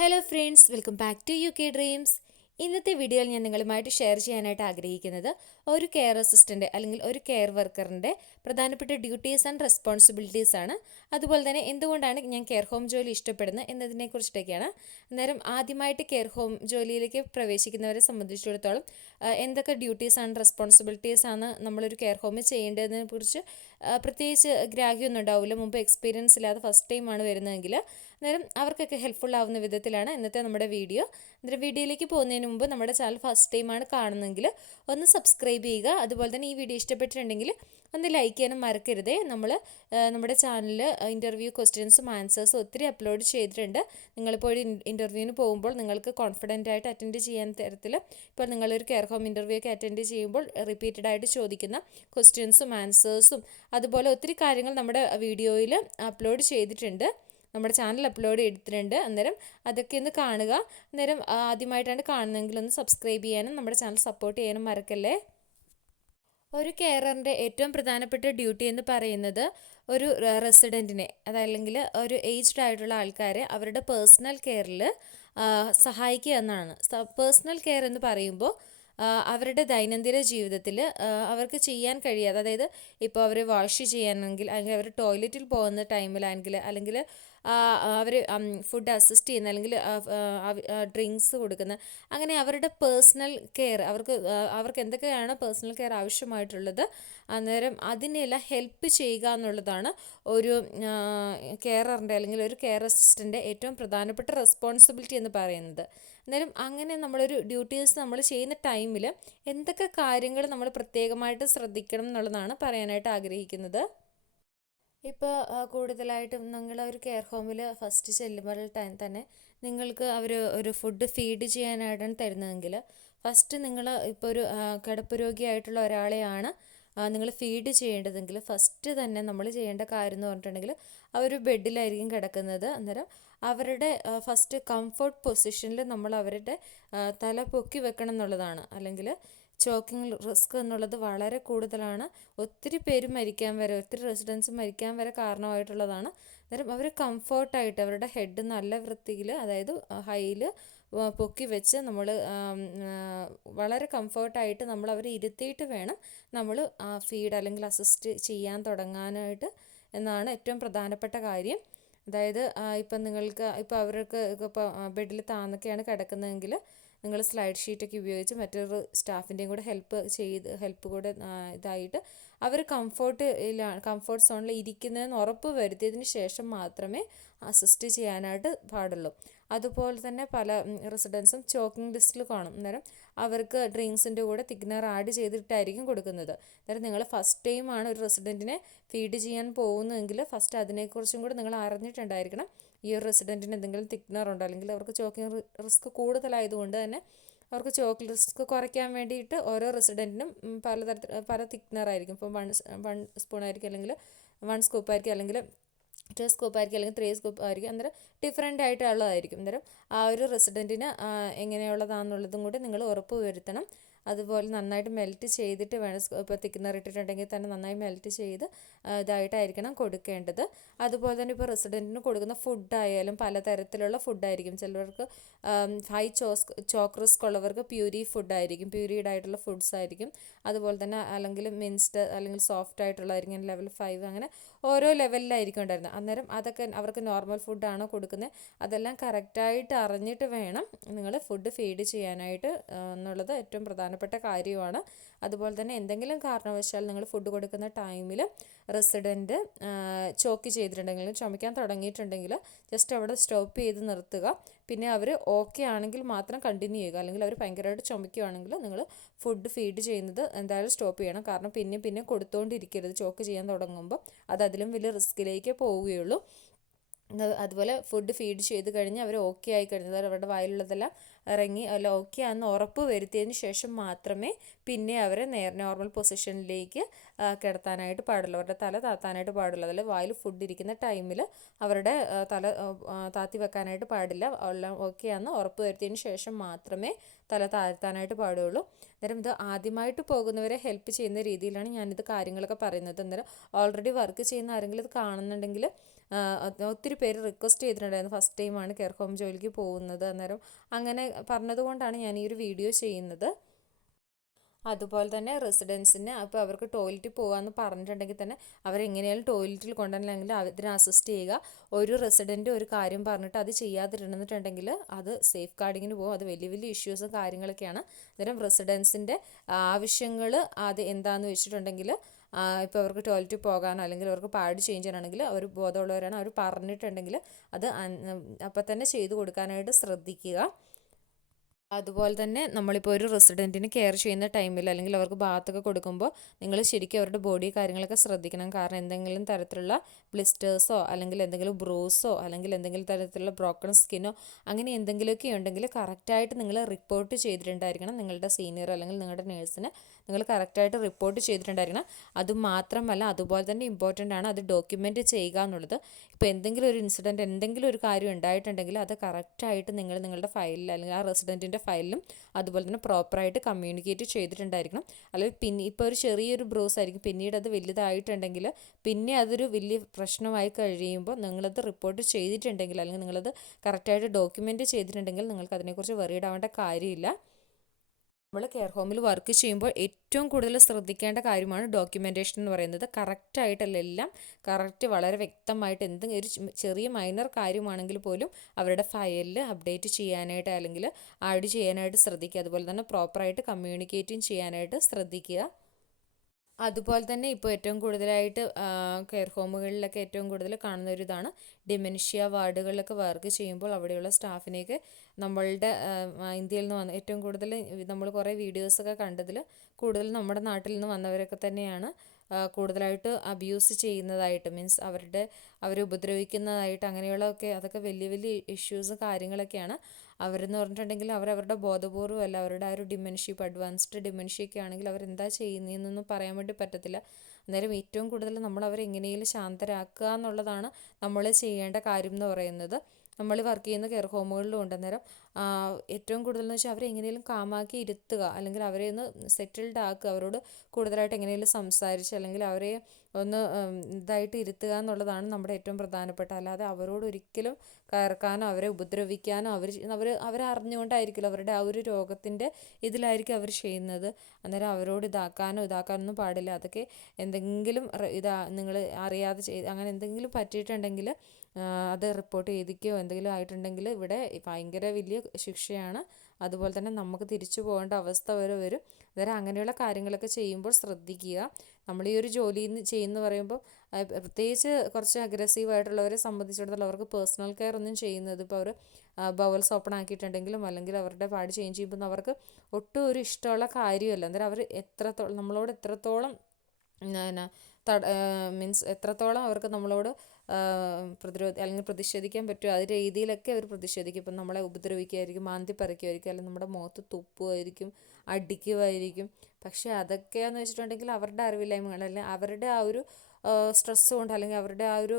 Hello friends, welcome back to U K dreams. ഇന്നത്തെ വീഡിയോയിൽ ഞാൻ നിങ്ങളുമായിട്ട് ഷെയർ ചെയ്യാനായിട്ട് ആഗ്രഹിക്കുന്നത് ഒരു കെയർ അസിസ്റ്റൻ്റ് അല്ലെങ്കിൽ ഒരു കെയർ വർക്കറിൻ്റെ പ്രധാനപ്പെട്ട ഡ്യൂട്ടീസ് ആൻഡ് റെസ്പോൺസിബിലിറ്റീസ് ആണ്. അതുപോലെ തന്നെ എന്തുകൊണ്ടാണ് ഞാൻ കെയർ ഹോം ജോലി ഇഷ്ടപ്പെടുന്നത് എന്നതിനെക്കുറിച്ചിട്ടൊക്കെയാണ്. അന്നേരം ആദ്യമായിട്ട് കെയർ ഹോം ജോലിയിലേക്ക് പ്രവേശിക്കുന്നവരെ സംബന്ധിച്ചിടത്തോളം എന്തൊക്കെ ഡ്യൂട്ടീസ് ആൻഡ് റെസ്പോൺസിബിലിറ്റീസ് ആണ് നമ്മളൊരു കെയർ ഹോമിൽ ചെയ്യേണ്ടതിനെ കുറിച്ച് പ്രത്യേകിച്ച് ഗ്രാഹ്യമൊന്നും ഉണ്ടാവില്ല. മുമ്പ് എക്സ്പീരിയൻസ് ഇല്ലാതെ ഫസ്റ്റ് ടൈമാണ് വരുന്നതെങ്കിൽ അന്നേരം അവർക്കൊക്കെ ഹെൽപ്ഫുൾ ആവുന്ന വിധത്തിലാണ് ഇന്നത്തെ നമ്മുടെ വീഡിയോ. അന്നേരം വീഡിയോയിലേക്ക് പോകുന്നതിന് മുമ്പ് നമ്മുടെ ചാനൽ ഫസ്റ്റ് ടൈമാണ് കാണുന്നതെങ്കിൽ ഒന്ന് സബ്സ്ക്രൈബ് ചെയ്യുക. അതുപോലെ തന്നെ ഈ വീഡിയോ ഇഷ്ടപ്പെട്ടിട്ടുണ്ടെങ്കിൽ ഒന്ന് ലൈക്ക് ചെയ്യാനും മറക്കരുതേ. നമ്മുടെ ചാനലിൽ ഇൻ്റർവ്യൂ ക്വസ്റ്റ്യൻസും ആൻസേഴ്സും ഒത്തിരി അപ്ലോഡ് ചെയ്തിട്ടുണ്ട്. നിങ്ങളിപ്പോൾ ഒരു ഇൻ്റർവ്യൂവിന് പോകുമ്പോൾ നിങ്ങൾക്ക് കോൺഫിഡൻ്റ് ആയിട്ട് അറ്റൻഡ് ചെയ്യാൻ തരത്തിൽ ഇപ്പോൾ നിങ്ങളൊരു കെയർ ഹോം ഇൻ്റർവ്യൂ ഒക്കെ അറ്റൻഡ് ചെയ്യുമ്പോൾ റിപ്പീറ്റഡ് ആയിട്ട് ചോദിക്കുന്ന ക്വസ്റ്റ്യൻസും ആൻസേഴ്സും അതുപോലെ ഒത്തിരി കാര്യങ്ങൾ നമ്മുടെ വീഡിയോയിൽ അപ്ലോഡ് ചെയ്തിട്ടുണ്ട്, നമ്മുടെ ചാനൽ അപ്ലോഡ് ചെയ്തിട്ടുണ്ട്. അന്നേരം അതൊക്കെ ഒന്ന് കാണുക. അന്നേരം ആദ്യമായിട്ടാണ് കാണുന്നതെങ്കിൽ ഒന്ന് സബ്സ്ക്രൈബ് ചെയ്യാനും നമ്മുടെ ചാനൽ സപ്പോർട്ട് ചെയ്യാനും മറക്കല്ലേ. ഒരു കെയറിൻ്റെ ഏറ്റവും പ്രധാനപ്പെട്ട ഡ്യൂട്ടി എന്ന് പറയുന്നത് ഒരു റെസിഡൻറ്റിനെ, അതല്ലെങ്കിൽ ഒരു ഏജ്ഡ് ആയിട്ടുള്ള ആൾക്കാരെ അവരുടെ പേഴ്സണൽ കെയറിൽ സഹായിക്കുക എന്നാണ്. പേഴ്സണൽ കെയർ എന്ന് പറയുമ്പോൾ അവരുടെ ദൈനംദിന ജീവിതത്തിൽ അവർക്ക് ചെയ്യാൻ കഴിയാതെ, അതായത് ഇപ്പോൾ അവർ വാഷ് ചെയ്യാനെങ്കിൽ അല്ലെങ്കിൽ അവർ ടോയ്ലറ്റിൽ പോകുന്ന ടൈമിലാണെങ്കിൽ അല്ലെങ്കിൽ അവർ ഫുഡ് അസിസ്റ്റ് ചെയ്യുന്ന അല്ലെങ്കിൽ ഡ്രിങ്ക്സ് കൊടുക്കുന്ന, അങ്ങനെ അവരുടെ പേഴ്സണൽ കെയർ അവർക്ക് എന്തൊക്കെയാണ് പേഴ്സണൽ കെയർ ആവശ്യമായിട്ടുള്ളത് അന്നേരം അതിനെല്ലാം ഹെൽപ്പ് ചെയ്യുക എന്നുള്ളതാണ് ഒരു കെയറിൻ്റെ അല്ലെങ്കിൽ ഒരു കെയർ അസിസ്റ്റൻ്റ് ഏറ്റവും പ്രധാനപ്പെട്ട റെസ്പോൺസിബിലിറ്റി എന്ന് പറയുന്നത്. അന്നേരം അങ്ങനെ നമ്മളൊരു ഡ്യൂട്ടീസ് നമ്മൾ ചെയ്യുന്ന ടൈമിൽ എന്തൊക്കെ കാര്യങ്ങൾ നമ്മൾ പ്രത്യേകമായിട്ട് ശ്രദ്ധിക്കണം എന്നുള്ളതാണ് പറയാനായിട്ട് ആഗ്രഹിക്കുന്നത്. ഇപ്പോൾ കൂടുതലായിട്ടും നിങ്ങളൊരു കെയർ ഹോമിൽ ഫസ്റ്റ് ചെല്ലുമ്പോൾ തന്നെ നിങ്ങൾക്ക് അവർ ഒരു ഫുഡ് ഫീഡ് ചെയ്യാനായിട്ടാണ് തരുന്നതെങ്കിൽ ഫസ്റ്റ് നിങ്ങൾ ഇപ്പോൾ ഒരു കിടപ്പ് രോഗിയായിട്ടുള്ള ഒരാളെയാണ് നിങ്ങൾ ഫീഡ് ചെയ്യേണ്ടതെങ്കിൽ ഫസ്റ്റ് തന്നെ നമ്മൾ ചെയ്യേണ്ട കാര്യം എന്ന് പറഞ്ഞിട്ടുണ്ടെങ്കിൽ അവർ ബെഡിലായിരിക്കും കിടക്കുന്നത്. അന്നേരം അവരുടെ ഫസ്റ്റ് കംഫർട്ട് പൊസിഷനിൽ നമ്മൾ അവരുടെ തല പൊക്കി വെക്കണം എന്നുള്ളതാണ്. അല്ലെങ്കിൽ ചോക്കിങ് റിസ്ക് എന്നുള്ളത് വളരെ കൂടുതലാണ്. ഒത്തിരി പേര് മരിക്കാൻ വരെ, ഒത്തിരി റെസിഡൻസ് മരിക്കാൻ വരെ കാരണമായിട്ടുള്ളതാണ്. അന്നേരം അവർ കംഫർട്ടായിട്ട് അവരുടെ ഹെഡ് നല്ല വൃത്തിയിൽ, അതായത് ഹൈയിൽ പൊക്കി വെച്ച് നമ്മൾ വളരെ കംഫർട്ടായിട്ട് നമ്മൾ അവരെ ഇരുത്തിയിട്ട് വേണം നമ്മൾ ഫീഡ് അല്ലെങ്കിൽ അസിസ്റ്റ് ചെയ്യാൻ തുടങ്ങാനായിട്ട് എന്നാണ് ഏറ്റവും പ്രധാനപ്പെട്ട കാര്യം. അതായത് ഇപ്പം നിങ്ങൾക്ക് ഇപ്പോൾ അവർക്ക് ഇപ്പോൾ ബെഡിൽ താന്നൊക്കെയാണ് കിടക്കുന്നതെങ്കിൽ നിങ്ങൾ സ്ലൈഡ് ഷീറ്റൊക്കെ ഉപയോഗിച്ച് മറ്റൊരു സ്റ്റാഫിൻ്റെയും കൂടെ ഹെൽപ്പ് കൂടെ ഇതായിട്ട് അവർ കംഫർട്ട് സോണിൽ ഇരിക്കുന്നതെന്ന് ഉറപ്പ് വരുത്തിയതിന് ശേഷം മാത്രമേ അസിസ്റ്റ് ചെയ്യാനായിട്ട് പാടുള്ളൂ. അതുപോലെ തന്നെ പല റെസിഡൻസും ചോക്കിംഗ് ലിസ്റ്റിൽ കാണും. അന്നേരം അവർക്ക് ഡ്രിങ്ക്സിൻ്റെ കൂടെ തിക്നർ ആഡ് ചെയ്തിട്ടായിരിക്കും കൊടുക്കുന്നത്. അന്നേരം നിങ്ങൾ ഫസ്റ്റ് ടൈമാണ് ഒരു റെസിഡൻറ്റിനെ ഫീഡ് ചെയ്യാൻ പോകുന്നതെങ്കിൽ ഫസ്റ്റ് അതിനെക്കുറിച്ചും കൂടെ നിങ്ങൾ അറിഞ്ഞിട്ടുണ്ടായിരിക്കണം. ഈ ഒരു റെസിഡൻറ്റിന് എന്തെങ്കിലും തിക്നർ ഉണ്ടോ, അല്ലെങ്കിൽ അവർക്ക് ചോക്കിംഗ് റിസ്ക് കൂടുതലായതുകൊണ്ട് തന്നെ അവർക്ക് ചോക്കിംഗ് റിസ്ക് കുറയ്ക്കാൻ വേണ്ടിയിട്ട് ഓരോ റെസിഡൻറ്റിനും പല തിക്നറായിരിക്കും. ഇപ്പം 1 സ്പൂൺ ആയിരിക്കും, അല്ലെങ്കിൽ 1 സ്കൂപ്പ് ആയിരിക്കും, അല്ലെങ്കിൽ 2 സ്കൂപ്പ് ആയിരിക്കും, അല്ലെങ്കിൽ 3 സ്കൂപ്പ് ആയിരിക്കും. അന്നേരം ഡിഫറെൻ്റ് ആയിട്ടുള്ളതായിരിക്കും. അന്നേരം ആ ഒരു റെസിഡൻറ്റിന് എങ്ങനെയുള്ളതാണെന്നുള്ളതും കൂടി നിങ്ങൾ ഉറപ്പ് വരുത്തണം. അതുപോലെ നന്നായിട്ട് മെൽറ്റ് ചെയ്തിട്ട് വേണം, ഇപ്പോൾ തിക്നർ ഇട്ടിട്ടുണ്ടെങ്കിൽ തന്നെ നന്നായി മെൽറ്റ് ചെയ്ത് ഇതായിട്ടായിരിക്കണം കൊടുക്കേണ്ടത്. അതുപോലെ തന്നെ ഇപ്പോൾ റെസിഡൻറ്റിന് കൊടുക്കുന്ന ഫുഡായാലും പലതരത്തിലുള്ള ഫുഡായിരിക്കും. ചിലവർക്ക് ഹൈ ചോക്ക് റിസ്ക് ഉള്ളവർക്ക് ഫുഡായിരിക്കും, പ്യൂരീഡ് ആയിട്ടുള്ള ഫുഡ്സ് ആയിരിക്കും. അതുപോലെ തന്നെ അല്ലെങ്കിൽ മിൻസ്ഡ് അല്ലെങ്കിൽ സോഫ്റ്റ് ആയിട്ടുള്ളതായിരിക്കും, ലെവൽ 5, അങ്ങനെ ഓരോ ലെവലിലായിരിക്കും ഉണ്ടായിരുന്നത്. അന്നേരം അതൊക്കെ അവർക്ക് നോർമൽ ഫുഡാണോ കൊടുക്കുന്നത് അതെല്ലാം കറക്റ്റായിട്ട് അറിഞ്ഞിട്ട് വേണം നിങ്ങൾ ഫുഡ് ഫീഡ് ചെയ്യാനായിട്ട് എന്നുള്ളത് ഏറ്റവും പ്രധാനപ്പെട്ട കാര്യമാണ്. അതുപോലെ തന്നെ എന്തെങ്കിലും കാരണവശാൽ നിങ്ങൾ ഫുഡ് കൊടുക്കുന്ന ടൈമിൽ റെസിഡൻറ്റ് ചോക്ക് ചെയ്തിട്ടുണ്ടെങ്കിൽ, ചുമയ്ക്കാൻ തുടങ്ങിയിട്ടുണ്ടെങ്കിൽ ജസ്റ്റ് അവിടെ സ്റ്റോപ്പ് ചെയ്ത് നിർത്തുക. പിന്നെ അവർ ഓക്കെ ആണെങ്കിൽ മാത്രം കണ്ടിന്യൂ ചെയ്യുക. അല്ലെങ്കിൽ അവർ ഭയങ്കരമായിട്ട് ചുമയ്ക്കുകയാണെങ്കിൽ നിങ്ങൾ ഫുഡ് ഫീഡ് ചെയ്യുന്നത് എന്തായാലും സ്റ്റോപ്പ് ചെയ്യണം. കാരണം പിന്നെ കൊടുത്തുകൊണ്ടിരിക്കരുത്. ചോക്ക് ചെയ്യാൻ തുടങ്ങുമ്പോൾ അത് അതിലും വലിയ റിസ്കിലേക്ക് പോവുകയുള്ളൂ. അതുപോലെ ഫുഡ് ഫീഡ് ചെയ്ത് കഴിഞ്ഞ് അവർ ഓക്കെ ആയി കഴിഞ്ഞാൽ അവരുടെ വായിലുള്ളതെല്ലാം ഇറങ്ങി അല്ല ഓക്കെ ആണെന്ന് ഉറപ്പ് വരുത്തിയതിന് ശേഷം മാത്രമേ പിന്നെ അവരെ നോർമൽ പൊസിഷനിലേക്ക് കിടത്താനായിട്ട് പാടുള്ളൂ, അവരുടെ തല താത്താനായിട്ട് പാടുള്ളൂ. അതിൽ വായിൽ ഫുഡ് ഇരിക്കുന്ന ടൈമിൽ അവരുടെ തല താത്തി വെക്കാനായിട്ട് പാടില്ല. എല്ലാം ഓക്കെ ആണെന്ന് ഉറപ്പ് വരുത്തിയതിന് ശേഷം മാത്രമേ തല താഴ്ത്താനായിട്ട് പാടുള്ളൂ. അന്നേരം ഇത് ആദ്യമായിട്ട് പോകുന്നവരെ ഹെൽപ്പ് ചെയ്യുന്ന രീതിയിലാണ് ഞാനിത് കാര്യങ്ങളൊക്കെ പറയുന്നത്. അന്നേരം ഓൾറെഡി വർക്ക് ചെയ്യുന്ന ആരെങ്കിലും ഇത് കാണുന്നുണ്ടെങ്കിൽ ഒത്തിരി പേര് റിക്വസ്റ്റ് ചെയ്തിട്ടുണ്ടായിരുന്നു, ഫസ്റ്റ് ടൈമാണ് കെയർ ഹോം ജോലിക്ക് പോകുന്നത്. അന്നേരം അങ്ങനെ പറഞ്ഞതുകൊണ്ടാണ് ഞാൻ ഈ ഒരു വീഡിയോ ചെയ്യുന്നത്. അതുപോലെ തന്നെ റെസിഡൻസിന് അപ്പോൾ അവർക്ക് ടോയ്ലറ്റിൽ പോകാമെന്ന് പറഞ്ഞിട്ടുണ്ടെങ്കിൽ തന്നെ അവരെങ്ങനെയാലും ടോയ്ലറ്റിൽ കൊണ്ടുവരണമെങ്കിൽ അതിനെ അസിസ്റ്റ് ചെയ്യുക. ഒരു റെസിഡൻറ്റ് ഒരു കാര്യം പറഞ്ഞിട്ട് അത് ചെയ്യാതിരുന്നിട്ടുണ്ടെങ്കിൽ അത് സേഫ് ഗാർഡിങ്ങിന് പോകും. അത് വലിയ വലിയ ഇഷ്യൂസും കാര്യങ്ങളൊക്കെയാണ്. അന്നേരം റെസിഡൻസിൻ്റെ ആവശ്യങ്ങൾ അത് എന്താണെന്ന് വെച്ചിട്ടുണ്ടെങ്കിൽ ഇപ്പോൾ അവർക്ക് ടോയ്ലറ്റിൽ പോകാനോ അല്ലെങ്കിൽ അവർക്ക് പാഡ് ചേഞ്ച് ചെയ്യാനാണെങ്കിൽ അവർ ബോധമുള്ളവരാണ്, അവർ പറഞ്ഞിട്ടുണ്ടെങ്കിൽ അത് അപ്പം തന്നെ ചെയ്തു കൊടുക്കാനായിട്ട് ശ്രദ്ധിക്കുക. അതുപോലെ തന്നെ നമ്മളിപ്പോൾ ഒരു റെസിഡൻറ്റിന് കെയർ ചെയ്യുന്ന ടൈമിൽ അല്ലെങ്കിൽ അവർക്ക് ബാത്തൊക്കെ കൊടുക്കുമ്പോൾ നിങ്ങൾ ശരിക്കും അവരുടെ ബോഡി കാര്യങ്ങളൊക്കെ ശ്രദ്ധിക്കണം. കാരണം എന്തെങ്കിലും തരത്തിലുള്ള ബ്ലിസ്റ്റേഴ്സോ അല്ലെങ്കിൽ എന്തെങ്കിലും ബ്രൂസോ അല്ലെങ്കിൽ എന്തെങ്കിലും തരത്തിലുള്ള ബ്രോക്കൺ സ്കിന്നോ അങ്ങനെ എന്തെങ്കിലുമൊക്കെ ഉണ്ടെങ്കിൽ കറക്റ്റായിട്ട് നിങ്ങൾ റിപ്പോർട്ട് ചെയ്തിട്ടുണ്ടായിരിക്കണം. നിങ്ങളുടെ സീനിയർ അല്ലെങ്കിൽ നിങ്ങളുടെ നേഴ്സിന് നിങ്ങൾ കറക്റ്റായിട്ട് റിപ്പോർട്ട് ചെയ്തിട്ടുണ്ടായിരിക്കണം. അതുമാത്രമല്ല, അതുപോലെ തന്നെ ഇമ്പോർട്ടൻ്റ് ആണ് അത് ഡോക്യുമെൻറ്റ് ചെയ്യുക എന്നുള്ളത്. ഇപ്പോൾ എന്തെങ്കിലും ഒരു ഇൻസിഡൻറ്റ്, എന്തെങ്കിലും ഒരു കാര്യം ഉണ്ടായിട്ടുണ്ടെങ്കിൽ അത് കറക്റ്റായിട്ട് നിങ്ങൾ നിങ്ങളുടെ ഫയലിൽ അല്ലെങ്കിൽ ആ റെസിഡൻറ്റിൻ്റെ ഫയലിലും അതുപോലെ തന്നെ പ്രോപ്പറായിട്ട് കമ്മ്യൂണിക്കേറ്റ് ചെയ്തിട്ടുണ്ടായിരിക്കണം. അല്ലെങ്കിൽ ഇപ്പോൾ ഒരു ചെറിയൊരു ബ്രൂസ് ആയിരിക്കും, പിന്നീട് അത് വലുതായിട്ടുണ്ടെങ്കിൽ പിന്നെ അതൊരു വലിയ പ്രശ്നമായി കഴിയുമ്പോൾ നിങ്ങളത് റിപ്പോർട്ട് ചെയ്തിട്ടുണ്ടെങ്കിൽ അല്ലെങ്കിൽ നിങ്ങളത് കറക്റ്റായിട്ട് ഡോക്യുമെൻറ്റ് ചെയ്തിട്ടുണ്ടെങ്കിൽ നിങ്ങൾക്ക് അതിനെക്കുറിച്ച് വറീഡ് ആവേണ്ട കാര്യമില്ല. നമ്മൾ കെയർ ഹോമിൽ വർക്ക് ചെയ്യുമ്പോൾ ഏറ്റവും കൂടുതൽ ശ്രദ്ധിക്കേണ്ട കാര്യമാണ് ഡോക്യുമെൻറ്റേഷൻ എന്ന് പറയുന്നത്. കറക്റ്റായിട്ടല്ല, എല്ലാം കറക്റ്റ് വളരെ വ്യക്തമായിട്ട് എന്തെങ്കിലും ഒരു ചെറിയ മൈനർ കാര്യമാണെങ്കിൽ പോലും അവരുടെ ഫയലിൽ അപ്ഡേറ്റ് ചെയ്യാനായിട്ട് അല്ലെങ്കിൽ ആഡ് ചെയ്യാനായിട്ട് ശ്രദ്ധിക്കുക. അതുപോലെ തന്നെ പ്രോപ്പറായിട്ട് കമ്മ്യൂണിക്കേറ്റും ചെയ്യാനായിട്ട് ശ്രദ്ധിക്കുക. അതുപോലെ തന്നെ ഇപ്പോൾ ഏറ്റവും കൂടുതലായിട്ട് കെയർ ഹോമുകളിലൊക്കെ ഏറ്റവും കൂടുതൽ കാണുന്ന ഒരു ഇതാണ് ഡിമെൻഷ്യ വാർഡുകളിലൊക്കെ വർക്ക് ചെയ്യുമ്പോൾ അവിടെയുള്ള സ്റ്റാഫിനെയൊക്കെ നമ്മളുടെ ഇന്ത്യയിൽ നിന്ന് വന്ന ഏറ്റവും കൂടുതൽ നമ്മൾ കുറേ വീഡിയോസൊക്കെ കണ്ടതിൽ കൂടുതൽ നമ്മുടെ നാട്ടിൽ നിന്ന് വന്നവരൊക്കെ തന്നെയാണ് കൂടുതലായിട്ട് അബ്യൂസ് ചെയ്യുന്നതായിട്ട്, മീൻസ് അവരെ ഉപദ്രവിക്കുന്നതായിട്ട് അങ്ങനെയുള്ളതൊക്കെ. അതൊക്കെ വലിയ വലിയ ഇഷ്യൂസ് കാര്യങ്ങളൊക്കെയാണ്. അവരെന്ന് പറഞ്ഞിട്ടുണ്ടെങ്കിൽ അവരവരുടെ ബോധപൂർവ്വമല്ല, അവരുടെ ആ ഒരു ഡിമെൻഷ്യ, ഇപ്പോൾ അഡ്വാൻസ്ഡ് ഡിമെൻഷ്യയൊക്കെ ആണെങ്കിൽ അവരെന്താ ചെയ്യുന്നതെന്നൊന്നും പറയാൻ വേണ്ടി പറ്റത്തില്ല. അന്നേരം ഏറ്റവും കൂടുതൽ നമ്മൾ അവരെ എങ്ങനെയെങ്കിലും ശാന്തരാക്കുക എന്നുള്ളതാണ് നമ്മൾ ചെയ്യേണ്ട കാര്യം എന്ന് പറയുന്നത്. നമ്മൾ വർക്ക് ചെയ്യുന്ന കെയർ ഹോമുകളിലും ഉണ്ട്. അന്നേരം ഏറ്റവും കൂടുതലെന്ന് വെച്ചാൽ അവരെ എങ്ങനെയും കാമാക്കി ഇരുത്തുക, അല്ലെങ്കിൽ അവരെ ഒന്ന് സെറ്റിൽഡ് ആക്കുക, അവരോട് കൂടുതലായിട്ട് എങ്ങനെയെങ്കിലും സംസാരിച്ച് അല്ലെങ്കിൽ അവരെ ഒന്ന് ഇതായിട്ട് ഇരുത്തുക എന്നുള്ളതാണ് നമ്മുടെ ഏറ്റവും പ്രധാനപ്പെട്ട. അല്ലാതെ അവരോട് ഒരിക്കലും കയർക്കാനോ അവരെ ഉപദ്രവിക്കാനോ അവരറിഞ്ഞുകൊണ്ടായിരിക്കില്ല, അവരുടെ ആ ഒരു രോഗത്തിൻ്റെ ഇതിലായിരിക്കും അവർ ചെയ്യുന്നത്. അന്നേരം അവരോട് ഇതാക്കാനൊന്നും പാടില്ല. അതൊക്കെ എന്തെങ്കിലും നിങ്ങൾ അറിയാതെ അങ്ങനെ എന്തെങ്കിലും പറ്റിയിട്ടുണ്ടെങ്കിൽ അത് റിപ്പോർട്ട് ചെയ്തിക്കുകയോ എന്തെങ്കിലും ആയിട്ടുണ്ടെങ്കിൽ ഇവിടെ ഭയങ്കര വലിയ ശിക്ഷയാണ്. അതുപോലെ തന്നെ നമുക്ക് തിരിച്ചു പോകേണ്ട അവസ്ഥ വരെ വരും. അന്നേരം അങ്ങനെയുള്ള കാര്യങ്ങളൊക്കെ ചെയ്യുമ്പോൾ ശ്രദ്ധിക്കുക. നമ്മൾ ഈ ഒരു ജോലി ചെയ്യുന്ന പറയുമ്പോൾ പ്രത്യേകിച്ച് കുറച്ച് അഗ്രസീവായിട്ടുള്ളവരെ സംബന്ധിച്ചിടത്തോളം അവർക്ക് പേഴ്സണൽ കെയർ ഒന്നും ചെയ്യുന്നത്, ഇപ്പോൾ അവർ ബവൽസ് ഓപ്പൺ ആക്കിയിട്ടുണ്ടെങ്കിലും അല്ലെങ്കിൽ അവരുടെ പാഡ് ചേഞ്ച് ചെയ്യുമ്പോൾ അവർക്ക് ഒട്ടും ഒരു ഇഷ്ടമുള്ള കാര്യമല്ല. അന്നേരം അവർ നമ്മളോട് എത്രത്തോളം മീൻസ് എത്രത്തോളം അവർക്ക് നമ്മളോട് അല്ലെങ്കിൽ പ്രതിഷേധിക്കാൻ പറ്റുമോ ആ രീതിയിലൊക്കെ അവർ പ്രതിഷേധിക്കും. ഇപ്പം നമ്മളെ ഉപദ്രവിക്കുമായിരിക്കും, മാന്തി പറിക്കുമായിരിക്കും, അല്ലെങ്കിൽ നമ്മുടെ മുഖത്ത് തുപ്പുമായിരിക്കും, അടിക്കുമായിരിക്കും. പക്ഷേ അതൊക്കെയാണെന്ന് വെച്ചിട്ടുണ്ടെങ്കിൽ അവരുടെ അറിവില്ലായ്മ അല്ലെങ്കിൽ അവരുടെ ആ ഒരു സ്ട്രെസ് കൊണ്ട് അല്ലെങ്കിൽ അവരുടെ ആ ഒരു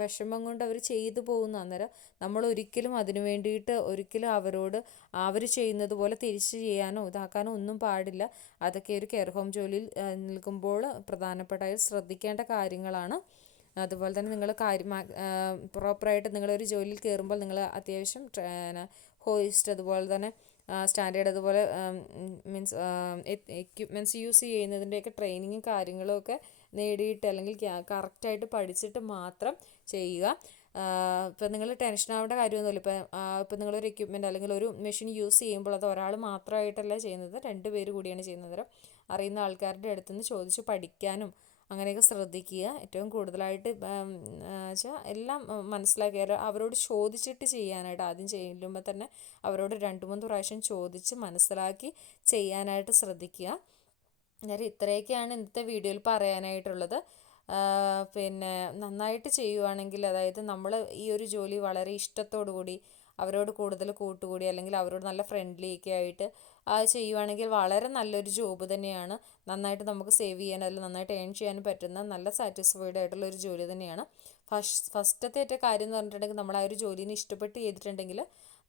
വിഷമം കൊണ്ട് അവർ ചെയ്തു പോകുന്നു. അന്നേരം നമ്മൾ ഒരിക്കലും അതിനു വേണ്ടിയിട്ട് ഒരിക്കലും അവരോട് അവർ ചെയ്യുന്നത് പോലെ തിരിച്ച് ചെയ്യാനോ ഇതാക്കാനോ ഒന്നും പാടില്ല. അതൊക്കെ ഒരു കെയർ ഹോം ജോലിയിൽ നിൽക്കുമ്പോൾ പ്രധാനപ്പെട്ടായി ശ്രദ്ധിക്കേണ്ട കാര്യങ്ങളാണ്. അതുപോലെ തന്നെ നിങ്ങൾ പ്രോപ്പറായിട്ട് നിങ്ങളൊരു ജോലിയിൽ കയറുമ്പോൾ നിങ്ങൾ അത്യാവശ്യം ഹോയിസ്റ്റ് അതുപോലെ തന്നെ സ്റ്റാൻഡേർഡ് അതുപോലെ മീൻസ് എക്യുപ്മെൻറ്റ്സ് യൂസ് ചെയ്യുന്നതിൻ്റെയൊക്കെ ട്രെയിനിങ്ങും കാര്യങ്ങളും ഒക്കെ നേടിയിട്ട് അല്ലെങ്കിൽ കറക്റ്റായിട്ട് പഠിച്ചിട്ട് മാത്രം ചെയ്യുക. ഇപ്പം നിങ്ങൾ ടെൻഷൻ ആവേണ്ട കാര്യമൊന്നുമില്ല. ഇപ്പം നിങ്ങളൊരു എക്യുപ്മെൻറ്റ് അല്ലെങ്കിൽ ഒരു മെഷീൻ യൂസ് ചെയ്യുമ്പോൾ അത് ഒരാൾ മാത്രമായിട്ടല്ല ചെയ്യുന്നത്, 2 പേര് കൂടിയാണ് ചെയ്യുന്നത്. അറിയുന്ന ആൾക്കാരുടെ അടുത്ത് നിന്ന് ചോദിച്ച് പഠിക്കാനും അങ്ങനെയൊക്കെ ശ്രദ്ധിക്കുക. ഏറ്റവും കൂടുതലായിട്ട് വെച്ചാൽ എല്ലാം മനസ്സിലാക്കി അവരോട് ചോദിച്ചിട്ട് ചെയ്യാനായിട്ട്, ആദ്യം ചെല്ലുമ്പോൾ തന്നെ അവരോട് 2-3 പ്രാവശ്യം ചോദിച്ച് മനസ്സിലാക്കി ചെയ്യാനായിട്ട് ശ്രദ്ധിക്കുക. അന്നേരം ഇത്രയൊക്കെയാണ് ഇന്നത്തെ വീഡിയോയിൽ പറയാനായിട്ടുള്ളത്. പിന്നെ നന്നായിട്ട് ചെയ്യുവാണെങ്കിൽ, അതായത് നമ്മൾ ഈ ഒരു ജോലി വളരെ ഇഷ്ടത്തോടു കൂടി അവരോട് കൂടുതൽ കൂട്ടുകൂടി അല്ലെങ്കിൽ അവരോട് നല്ല ഫ്രണ്ട്ലി ഒക്കെ ആയിട്ട് ചെയ്യുവാണെങ്കിൽ വളരെ നല്ലൊരു ജോബ് തന്നെയാണ്. നന്നായിട്ട് നമുക്ക് സേവ് ചെയ്യാൻ അല്ലെങ്കിൽ നന്നായിട്ട് ഏൺ ചെയ്യാൻ പറ്റുന്ന നല്ല സാറ്റിസ്ഫൈഡ് ആയിട്ടുള്ള ഒരു ജോലി തന്നെയാണ്. ഫസ്റ്റത്തെ കാര്യം എന്ന് പറഞ്ഞിട്ടുണ്ടെങ്കിൽ നമ്മൾ ആ ഒരു ജോലിനെ ഇഷ്ടപ്പെട്ട് ചെയ്തിട്ടുണ്ടെങ്കിൽ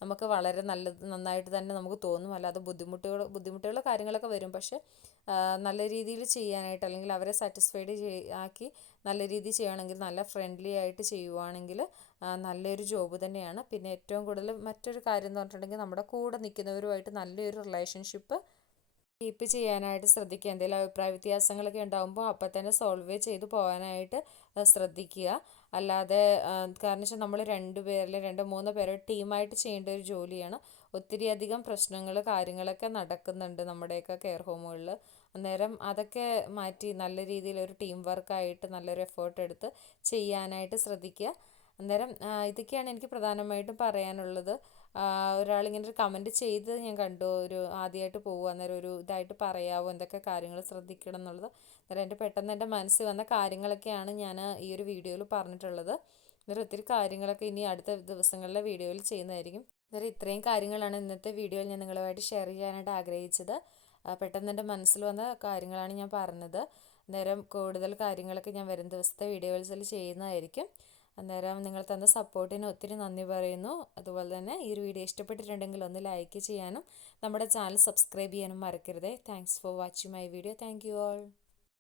നമുക്ക് വളരെ നന്നായിട്ട് തന്നെ നമുക്ക് തോന്നും. അല്ലാതെ ബുദ്ധിമുട്ടുകൾ കാര്യങ്ങളൊക്കെ വരും. പക്ഷേ നല്ല രീതിയിൽ ചെയ്യാനായിട്ട് അല്ലെങ്കിൽ അവരെ സാറ്റിസ്ഫൈഡ് ആക്കി നല്ല രീതിയിൽ ചെയ്യുകയാണെങ്കിൽ നല്ല ഫ്രണ്ട്ലി ആയിട്ട് ചെയ്യുവാണെങ്കിൽ നല്ലൊരു ജോബ് തന്നെയാണ്. പിന്നെ ഏറ്റവും കൂടുതൽ മറ്റൊരു കാര്യം എന്ന് പറഞ്ഞിട്ടുണ്ടെങ്കിൽ നമ്മുടെ കൂടെ നിൽക്കുന്നവരുമായിട്ട് നല്ലൊരു റിലേഷൻഷിപ്പ് കീപ്പ് ചെയ്യാനായിട്ട് ശ്രദ്ധിക്കുക. എന്തെങ്കിലും അഭിപ്രായ വ്യത്യാസങ്ങളൊക്കെ ഉണ്ടാകുമ്പോൾ അപ്പം തന്നെ സോൾവ് ചെയ്ത് പോകാനായിട്ട് ശ്രദ്ധിക്കുക. അല്ലാതെ കാരണം വെച്ചാൽ നമ്മൾ 2 പേരിൽ 2-3 പേരെ ടീമായിട്ട് ചെയ്യേണ്ട ഒരു ജോലിയാണ്. ഒത്തിരി അധികം പ്രശ്നങ്ങൾ കാര്യങ്ങളൊക്കെ നടക്കുന്നുണ്ട് നമ്മുടെയൊക്കെ കെയർ ഹോമുകളിൽ. അന്നേരം അതൊക്കെ മാറ്റി നല്ല രീതിയിൽ ഒരു ടീം വർക്കായിട്ട് നല്ലൊരു എഫേർട്ട് എടുത്ത് ചെയ്യാനായിട്ട് ശ്രദ്ധിക്കുക. അന്നേരം ഇതൊക്കെയാണ് എനിക്ക് പ്രധാനമായിട്ടും പറയാനുള്ളത്. ഒരാളിങ്ങനെ ഒരു കമൻറ്റ് ചെയ്ത് ഞാൻ കണ്ടു, ഒരു ആദ്യമായിട്ട് പോകുക അന്നേരം ഒരു ഇതായിട്ട് പറയാമോ എന്തൊക്കെ കാര്യങ്ങൾ ശ്രദ്ധിക്കണം എന്നുള്ളത്. അന്നേരം പെട്ടെന്ന് എൻ്റെ മനസ്സിൽ വന്ന കാര്യങ്ങളൊക്കെയാണ് ഞാൻ ഈ ഒരു വീഡിയോയിൽ പറഞ്ഞിട്ടുള്ളത്. അന്നേരം ഒത്തിരി കാര്യങ്ങളൊക്കെ ഇനി അടുത്ത ദിവസങ്ങളിലെ വീഡിയോയിൽ ചെയ്യുന്നതായിരിക്കും. അന്നേരം ഇത്രയും കാര്യങ്ങളാണ് ഇന്നത്തെ വീഡിയോയിൽ ഞാൻ നിങ്ങളുമായിട്ട് ഷെയർ ചെയ്യാനായിട്ട് ആഗ്രഹിച്ചത്. പെട്ടെന്ന് എൻ്റെ മനസ്സിൽ വന്ന കാര്യങ്ങളാണ് ഞാൻ പറഞ്ഞത്. അന്നേരം കൂടുതൽ കാര്യങ്ങളൊക്കെ ഞാൻ വരും ദിവസത്തെ വീഡിയോസിൽ ചെയ്യുന്നതായിരിക്കും. അന്നേരം നിങ്ങൾ തന്ന സപ്പോർട്ടിന് ഒത്തിരി നന്ദി പറയുന്നു. അതുപോലെ തന്നെ ഈ ഒരു വീഡിയോ ഇഷ്ടപ്പെട്ടിട്ടുണ്ടെങ്കിൽ ഒന്ന് ലൈക്ക് ചെയ്യാനും നമ്മുടെ ചാനൽ സബ്സ്ക്രൈബ് ചെയ്യാനും മറക്കരുതേ. Thanks for watching my video. Thank you all.